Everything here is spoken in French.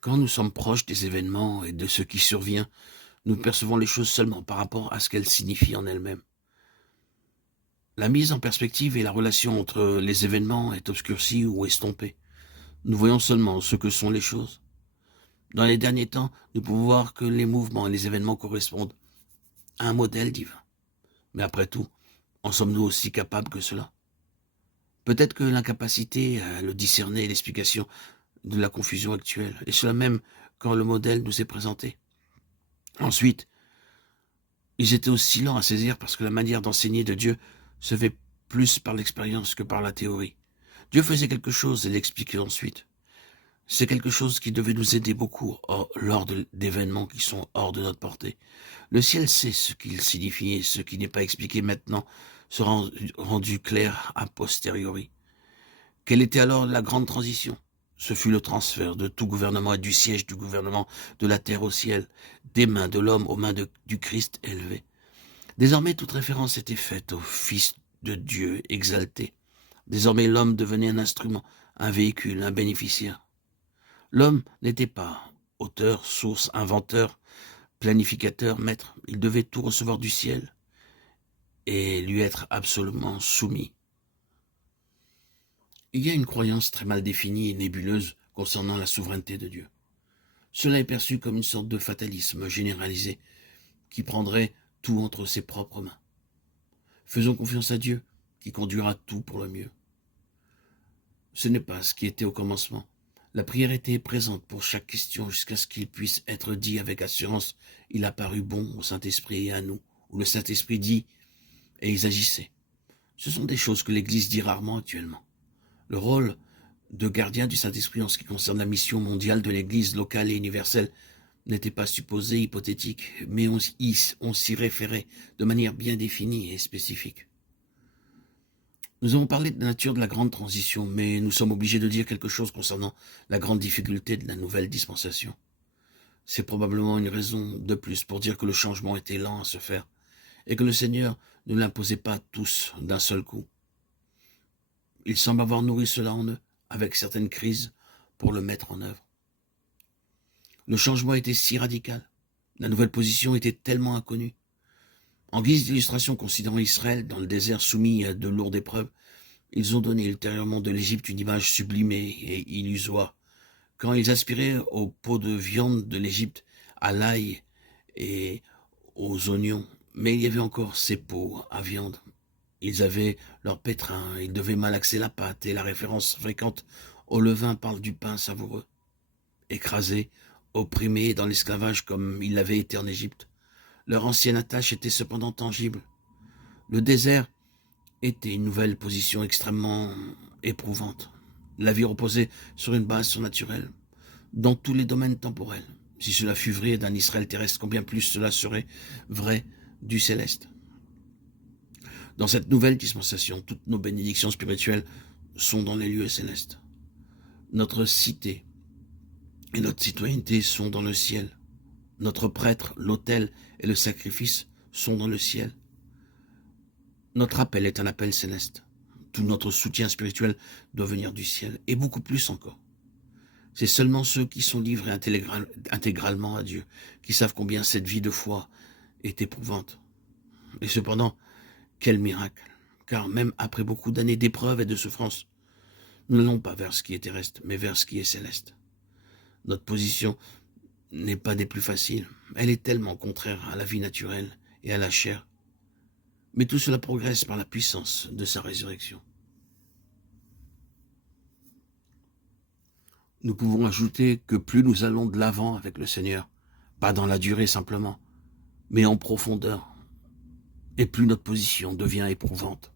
Quand nous sommes proches des événements et de ce qui survient, nous percevons les choses seulement par rapport à ce qu'elles signifient en elles-mêmes. La mise en perspective et la relation entre les événements est obscurcie ou estompée. Nous voyons seulement ce que sont les choses. Dans les derniers temps, nous pouvons voir que les mouvements et les événements correspondent à un modèle divin. Mais après tout, en sommes-nous aussi capables que cela? Peut-être que l'incapacité à le discerner est l'explication de la confusion actuelle, et cela même quand le modèle nous est présenté. Ensuite, ils étaient aussi lents à saisir parce que la manière d'enseigner de Dieu se fait plus par l'expérience que par la théorie. Dieu faisait quelque chose et l'expliquait ensuite. C'est quelque chose qui devait nous aider beaucoup lors d'événements qui sont hors de notre portée. Le ciel sait ce qu'il signifie et ce qui n'est pas expliqué maintenant sera rendu clair a posteriori. Quelle était alors la grande transition? Ce fut le transfert de tout gouvernement et du siège du gouvernement de la terre au ciel, des mains de l'homme aux mains du Christ élevé. Désormais, toute référence était faite au Fils de Dieu exalté. Désormais, l'homme devenait un instrument, un véhicule, un bénéficiaire. L'homme n'était pas auteur, source, inventeur, planificateur, maître. Il devait tout recevoir du ciel et lui être absolument soumis. Il y a une croyance très mal définie et nébuleuse concernant la souveraineté de Dieu. Cela est perçu comme une sorte de fatalisme généralisé qui prendrait tout entre ses propres mains. Faisons confiance à Dieu qui conduira tout pour le mieux. Ce n'est pas ce qui était au commencement. La prière était présente pour chaque question jusqu'à ce qu'il puisse être dit avec assurance. Il a paru bon au Saint-Esprit et à nous, où le Saint-Esprit dit et ils agissaient. Ce sont des choses que l'Église dit rarement actuellement. Le rôle de gardien du Saint-Esprit en ce qui concerne la mission mondiale de l'Église locale et universelle n'était pas supposé hypothétique, mais on s'y référait de manière bien définie et spécifique. Nous avons parlé de la nature de la grande transition, mais nous sommes obligés de dire quelque chose concernant la grande difficulté de la nouvelle dispensation. C'est probablement une raison de plus pour dire que le changement était lent à se faire, et que le Seigneur ne l'imposait pas tous d'un seul coup. Il semble avoir nourri cela en eux, avec certaines crises, pour le mettre en œuvre. Le changement était si radical, la nouvelle position était tellement inconnue. En guise d'illustration considérant Israël dans le désert soumis à de lourdes épreuves, ils ont donné ultérieurement de l'Égypte une image sublimée et illusoire. Quand ils aspiraient aux pots de viande de l'Égypte, à l'ail et aux oignons, mais il y avait encore ces pots à viande. Ils avaient leur pétrin, ils devaient malaxer la pâte, et la référence fréquente au levain parle du pain savoureux. Écrasés, opprimés dans l'esclavage comme ils l'avaient été en Égypte, leur ancienne attache était cependant tangible. Le désert était une nouvelle position extrêmement éprouvante. La vie reposait sur une base surnaturelle, dans tous les domaines temporels. Si cela fut vrai d'un Israël terrestre, combien plus cela serait vrai du céleste. Dans cette nouvelle dispensation, toutes nos bénédictions spirituelles sont dans les lieux célestes. Notre cité et notre citoyenneté sont dans le ciel. Notre prêtre, l'autel et le sacrifice sont dans le ciel. Notre appel est un appel céleste. Tout notre soutien spirituel doit venir du ciel, et beaucoup plus encore. C'est seulement ceux qui sont livrés intégralement à Dieu, qui savent combien cette vie de foi est éprouvante. Et cependant, quel miracle! Car même après beaucoup d'années d'épreuves et de souffrances, nous n'allons pas vers ce qui est terrestre, mais vers ce qui est céleste. Notre position n'est pas des plus faciles. Elle est tellement contraire à la vie naturelle et à la chair. Mais tout cela progresse par la puissance de sa résurrection. Nous pouvons ajouter que plus nous allons de l'avant avec le Seigneur, pas dans la durée simplement, mais en profondeur, et plus notre position devient éprouvante.